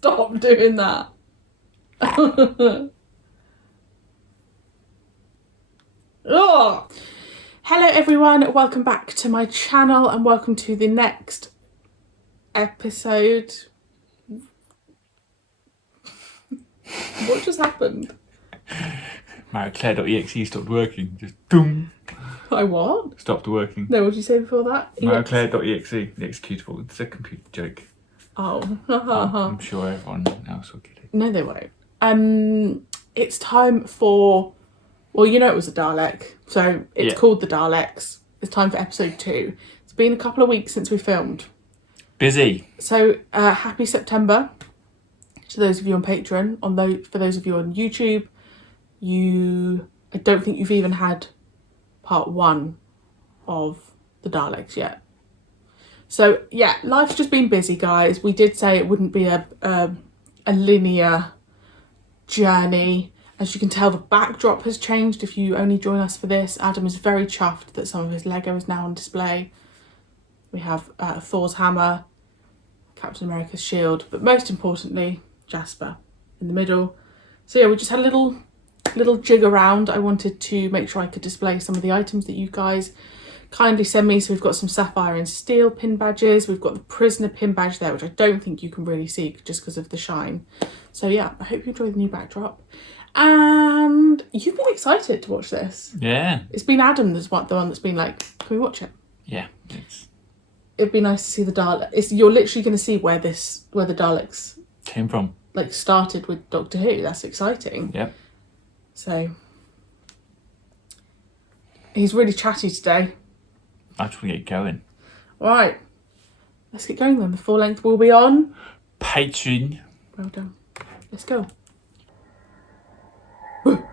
Stop doing that. Oh. Hello everyone, welcome back to my channel and welcome to the next episode. What just happened? Marie-Clare.exe stopped working. Just boom. I what? Stopped working. No, what did you say before that? Marie-Clare.exe, the executable. It's a computer joke. Oh. I'm sure everyone else will get it. No, they won't. It's time for... Well, you know it was a Dalek, so it's called the Daleks. It's time for episode 2. It's been a couple of weeks since we filmed. Busy. So, happy September to those of you on Patreon. For those of you on YouTube, I don't think you've even had part 1 of the Daleks yet. So, yeah, life's just been busy, guys. We did say it wouldn't be a linear journey. As you can tell, the backdrop has changed if you only join us for this. Adam is very chuffed that some of his Lego is now on display. We have Thor's hammer, Captain America's shield, but most importantly, Jasper in the middle. So yeah, we just had a little jig around. I wanted to make sure I could display some of the items that you guys kindly send me. So we've got some sapphire and steel pin badges. We've got the prisoner pin badge there, which I don't think you can really see just because of the shine. So yeah, I hope you enjoy the new backdrop. And you've been excited to watch this. Yeah. It's been Adam the one that's been like, can we watch it? Yeah. It'd be nice to see the Daleks. You're literally going to see where the Daleks Came from. like started with Doctor Who. That's exciting. Yep. So he's really chatty today. I just want to get going. All right, let's get going then. The full length will be on Patreon. Well done. Let's go. Ugh.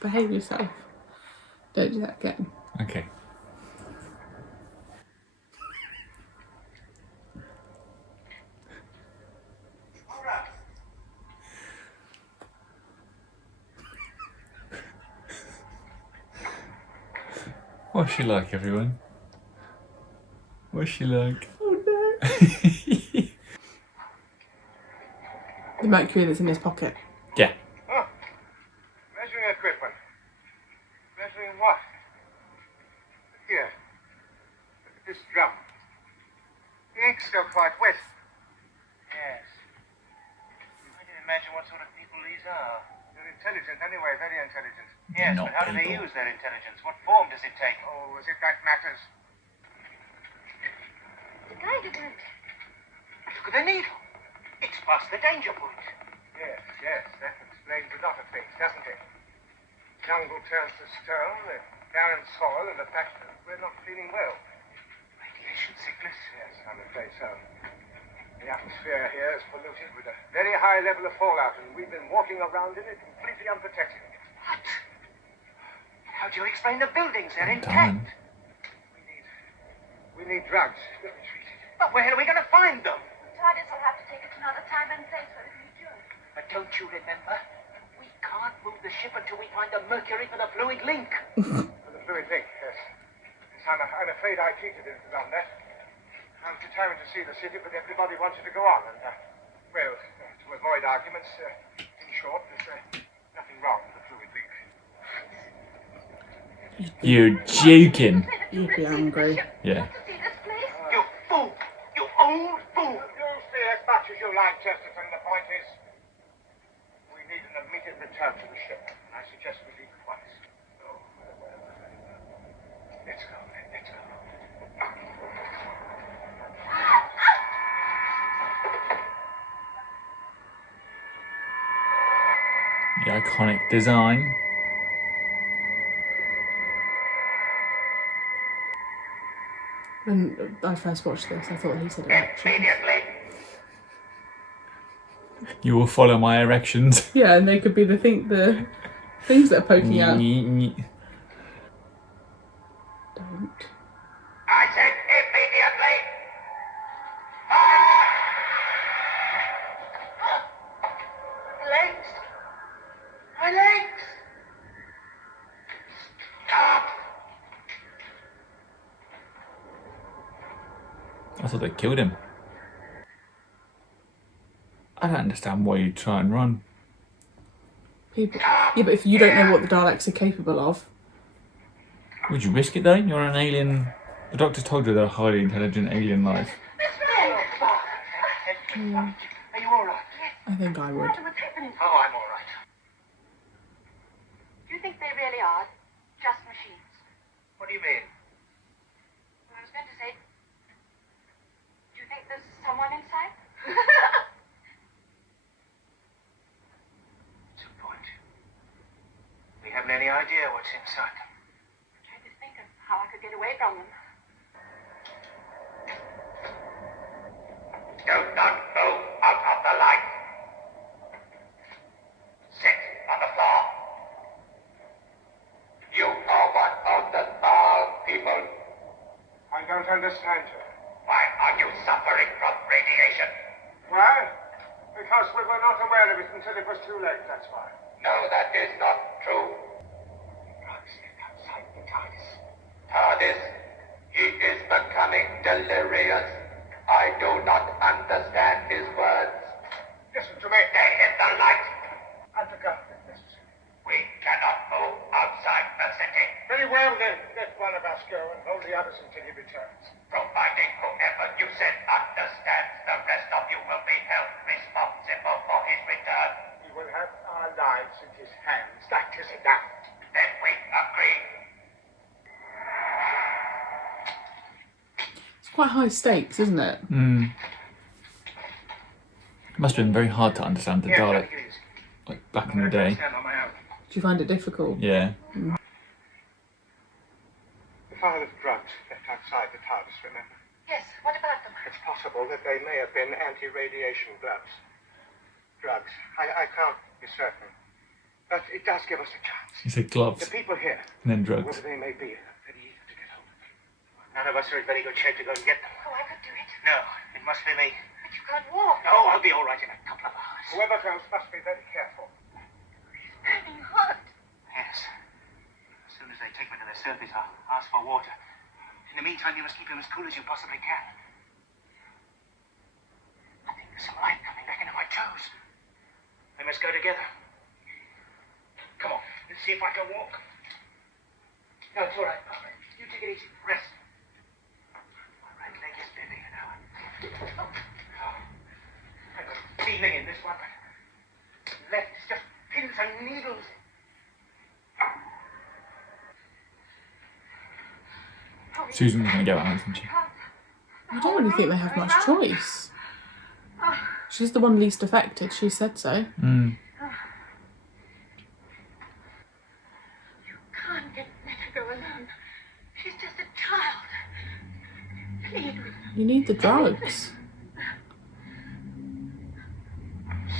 Behave yourself. Don't do that again. Okay. What's she like, everyone? What's she like? Oh no. The mercury that's in his pocket. Yeah. Oh, measuring equipment. Measuring what? Here. Look at this drum. The ink's still quite wet. Yes. I can imagine what sort of people these are. They're intelligent anyway, very intelligent. Yes, Not but how do they people. use their intelligence? What form does it take? Oh, as if that matters. The guidance. Look at the needle. It's past the danger point. Yes, that explains a lot of things, doesn't it? Jungle turns to stone, the barren soil, and the fact that we're not feeling well. Radiation sickness? Yes, I'm afraid so. The atmosphere here is polluted with a very high level of fallout, and we've been walking around in it completely unprotected. What? How do you explain the buildings? They're intact. We need drugs. Let me treat it. But where are we going to find them? TARDIS will have to take it to another time and place for the future. But don't you remember? We can't move the ship until we find the mercury for the fluid link. For the fluid link, yes. I'm afraid I cheated a little on that. I was determined to see the city, but everybody wanted to go on. And, well, to avoid arguments, in short, there's nothing wrong with the fluid link. You're joking. You'd be angry. Yeah. To see this place? You fool! You old fool! You say as much as you like, Chesterton. The point is, we need an immediate return to the ship. I suggest we leave at once. Oh, well. Let's go, then. Let's go. The iconic design. When I first watched this, I thought he said erections. Immediately! You will follow my erections. Yeah, and they could be the things that are poking out. Don't. I said immediately! Legs! I My legs! Stop! I thought they killed him. I don't understand why you try and run. People. Yeah, but if you don't know what the Daleks are capable of, Would you risk it though? You're an alien. The doctor's told you they're a highly intelligent alien life. Are you all right? I think I would. What's happening? Oh, I'm all right. Do you think they really are just machines? What do you mean? I was going to say, do you think there's someone inside? What's the point? We haven't any idea what's inside them. I'm trying to think of how I could get away from them. Do not move out of the light. Sit on the floor. You are one of the small people. I don't understand you. Why are you suffering from radiation? Why? Because we were not aware of it until it was too late, that's why. No, that is not true. Drugs outside the TARDIS. TARDIS? He is becoming delirious. I do not understand his words. Listen to me. Stay in the light. And the gun, if necessary. We cannot move outside the city. Very well, then. Let one of us go and hold the others until he returns. Providing whoever you said understands, the rest of you will be held responsible for his return. He will have our lives in his hands. That is enough. Then we agree. It's quite high stakes, isn't it? Must have been very hard to understand the Here, Dalek, take it easy. like back in the day. Stand on my own. Do you find it difficult? Yeah. The file of drugs left outside the TARDIS, remember? Yes, what about them? It's possible that they may have been anti-radiation gloves. Drugs. I can't be certain. But it does give us a chance. He said gloves The people here, and then whoever drugs. they may be, are very eager to get hold of them. None of us are in very good shape to go and get them. Oh, I could do it. No, it must be me. But you can't walk. No, I'll be all right in a couple of hours. Whoever goes must be very careful. He's burning hot. Yes. As soon as they take me to the surface, I'll ask for water. In the meantime, you must keep him as cool as you possibly can. I think there's some light coming back into my toes. We must go together. Come on, let's see if I can walk. No, it's all right. All right. You take it easy. Rest. My right leg is bending an hour. I've got a feeling in this one. Left is just pins and needles. Susan's going to go out, isn't she? I don't really think they have much choice. She's the one least affected. She said so. Mm. You can't let her go alone. She's just a child. Plead with her. You need the drugs.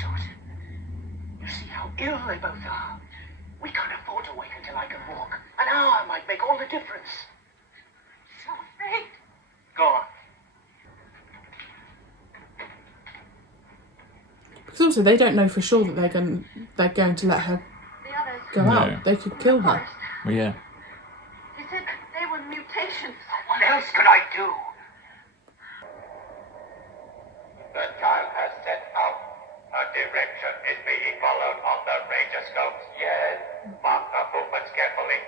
Susan, you see how ill they both are. We can't afford to wait until I can walk. An hour might make all the difference. So afraid. Go on. Because also they don't know for sure that they're going to let her The others. go No. out. They could kill her. Well, yeah. They said they were mutations. What else could I do? The time has set out. A direction is being followed on the radioscopes. Yes. Mark the movements carefully.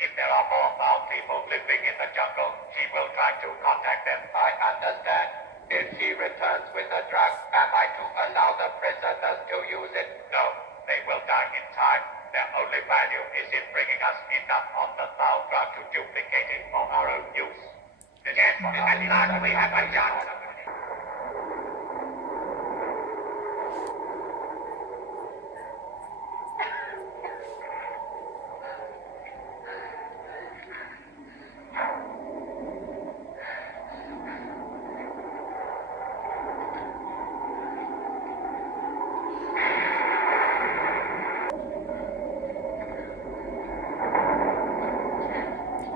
If there are more foul people living in the jungle, she will try to contact them. I understand. If she returns with a drug, am I to allow the prisoners to use it? No, they will die in time. Their only value is in bringing us enough of the foul drug to duplicate it for our own use. Yes, at last we have a chance.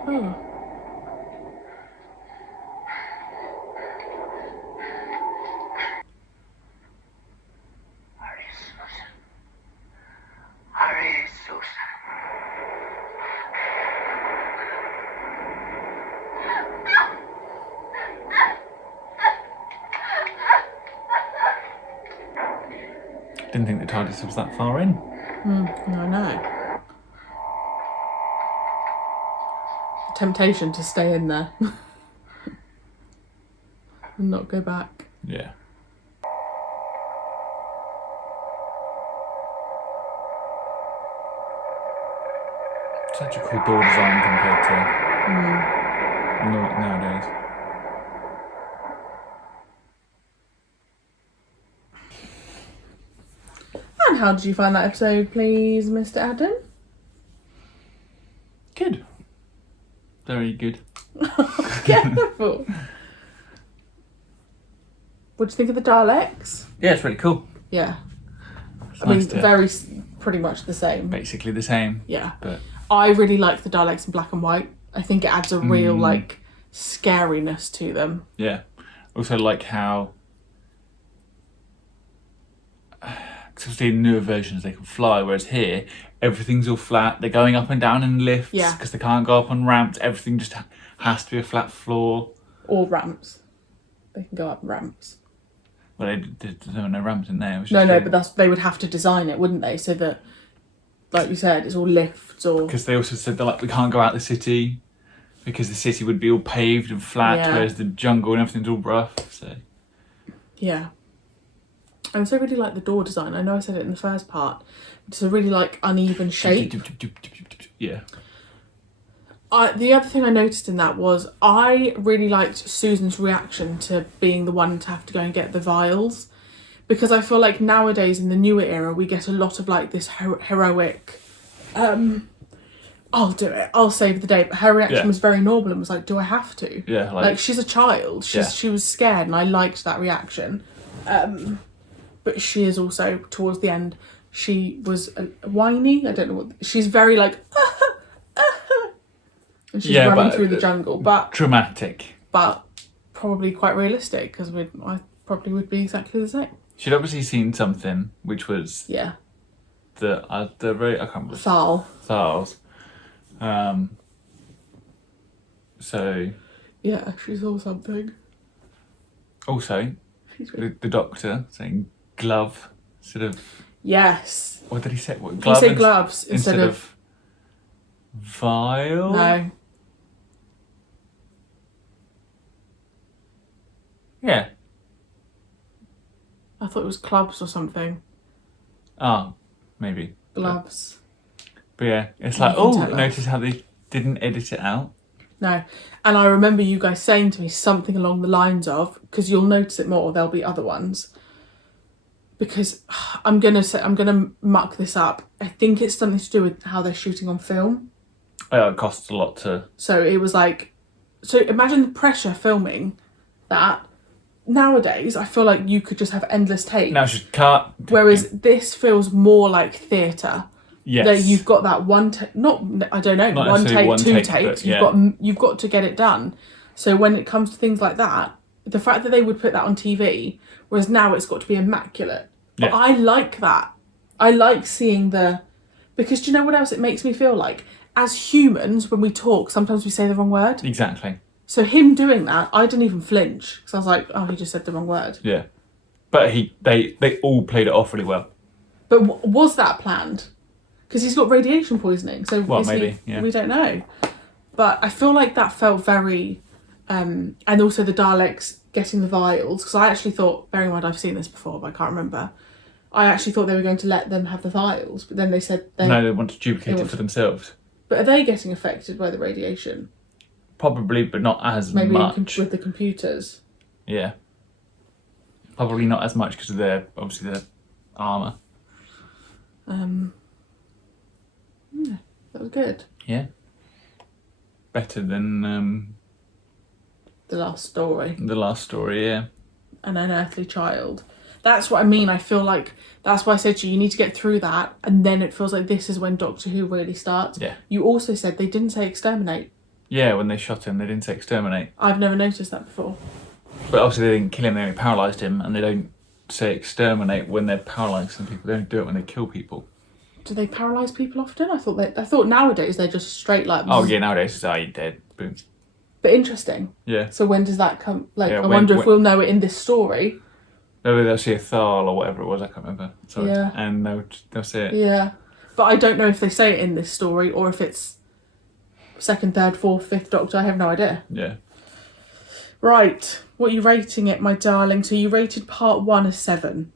Oh. Hurry, Susan. Hurry, Didn't think the TARDIS was that far in. I know. The temptation to stay in there and not go back. Yeah. Such a cool door design compared to nowadays. And how did you find that episode, please, Mr. Adam? Good. Very good. Careful. What do you think of the Daleks? Yeah, it's really cool. Yeah. It's I mean, nice to- pretty much the same. basically the same. Yeah. But I really like the Daleks in black and white. I think it adds a real, like, scariness to them. yeah. Also like how... Because obviously in newer versions they can fly, whereas here everything's all flat. They're going up and down in lifts Yeah. because they can't go up on ramps. Everything just has to be a flat floor. Or ramps. They can go up ramps. Well, there were no ramps in there. It was No, just but they would have to design it, wouldn't they? So that, like you said, it's all lifts or... Because they also said that like we can't go out the city because the city would be all paved and flat, Yeah. whereas the jungle and everything's all rough. So Yeah. I also really like the door design. I know I said it in the first part. It's a really, like, uneven shape. Yeah. The other thing I noticed in that was I really liked Susan's reaction to being the one to have to go and get the vials, because I feel like nowadays in the newer era we get a lot of like this heroic I'll do it, I'll save the day, but her reaction Yeah. was very normal and was like, do I have to? Yeah, Like she's a child, she was scared and I liked that reaction, but she is also towards the end she was whiny. I don't know what she's very like and she's running through the jungle, but dramatic. probably quite realistic because I probably would be exactly the same. She'd obviously seen something, which was Yeah, the very I can't remember Thal. Thals. So Yeah, she saw something. also She's really... the doctor saying glove instead of Yes. what did he say? What, He said gloves instead of vial. no. Yeah. I thought it was clubs or something. Oh, maybe. Gloves. But yeah, it's You like, can oh, tell us. notice how they didn't edit it out. No. And I remember you guys saying to me something along the lines of, because you'll notice it more, there'll be other ones. Because I'm gonna muck this up. I think it's something to do with how they're shooting on film. Oh, it costs a lot to... So it was like, so imagine the pressure filming that. Nowadays, I feel like you could just have endless takes. Now it's just cut. Whereas this feels more like theatre. Yes. That you've got that one take, I don't know, Not one necessarily take, one two take, takes. but yeah. You've got to get it done. So when it comes to things like that, the fact that they would put that on TV, whereas now it's got to be immaculate. But Yeah. I like that. I like seeing because do you know what else it makes me feel like? As humans, when we talk, sometimes we say the wrong word. Exactly. So him doing that, I didn't even flinch because I was like, oh, he just said the wrong word. Yeah. But they all played it off really well. But was that planned? Because he's got radiation poisoning, so Well, is maybe, yeah. We don't know. But I feel like that felt very, and also the Daleks getting the vials. Because I actually thought, bearing in mind I've seen this before, but I can't remember. I actually thought they were going to let them have the vials, but then they said No, they want to duplicate it for themselves. But are they getting affected by the radiation? Probably, but not as Maybe much. with the computers. Yeah. Probably not as much because of their armour. Yeah, that was good. Yeah. Better than The last story. the last story, yeah. An unearthly child. That's what I mean. I feel like that's why I said to you, you need to get through that, and then it feels like this is when Doctor Who really starts. Yeah. You also said they didn't say exterminate. Yeah, when they shot him, they didn't say exterminate. I've never noticed that before. But obviously they didn't kill him, they only paralysed him, and they don't say exterminate when they're paralysing people. They don't do it when they kill people. Do they paralyse people often? I thought nowadays they're just straight like. Oh yeah, nowadays it's you're dead. Boom. But interesting. Yeah. So when does that come? Like, Yeah, I when- wonder if when- we'll know it in this story. Maybe they'll see a Thal or whatever it was, I can't remember. Sorry. Yeah. And they'll see it. Yeah. But I don't know if they say it in this story or if it's 2nd, 3rd, 4th, 5th Doctor. I have no idea. Yeah. Right. What are you rating it, my darling? So you rated part 1 as 7.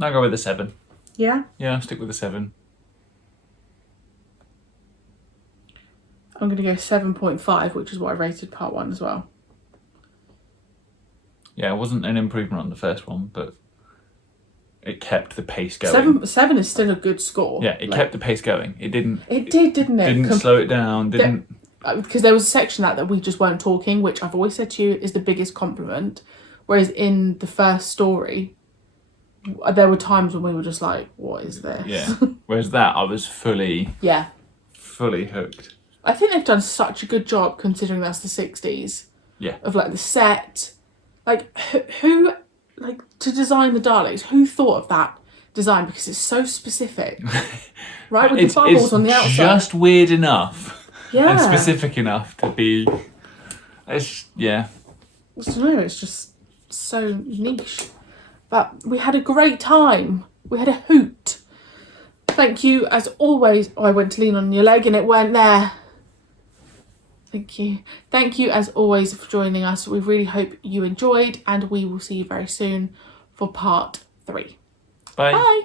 I'll go with a 7. Yeah? Yeah, I'll stick with a 7. I'm going to go 7.5, which is what I rated part 1 as well. Yeah, it wasn't an improvement on the first one, but it kept the pace going. 7 is still a good score. Yeah, it kept the pace going. It didn't. It did, didn't it? Didn't slow it down. Didn't. Because there was a section that we just weren't talking, which I've always said to you is the biggest compliment. Whereas in the first story, there were times when we were just like, "What is this?" Yeah. Whereas that, I was fully hooked. I think they've done such a good job considering that's the 60s. Yeah. Of like the set, like who like to design the Daleks. Who thought of that design? Because it's so specific, right? With the bubbles on the outside. It's just weird enough. Yeah. And specific enough to be. It's I don't know, it's just so niche. But we had a great time. We had a hoot. Thank you, as always. Oh, I went to lean on your leg and it went there. Thank you. Thank you, as always, for joining us. We really hope you enjoyed, and we will see you very soon for part 3. Bye. Bye.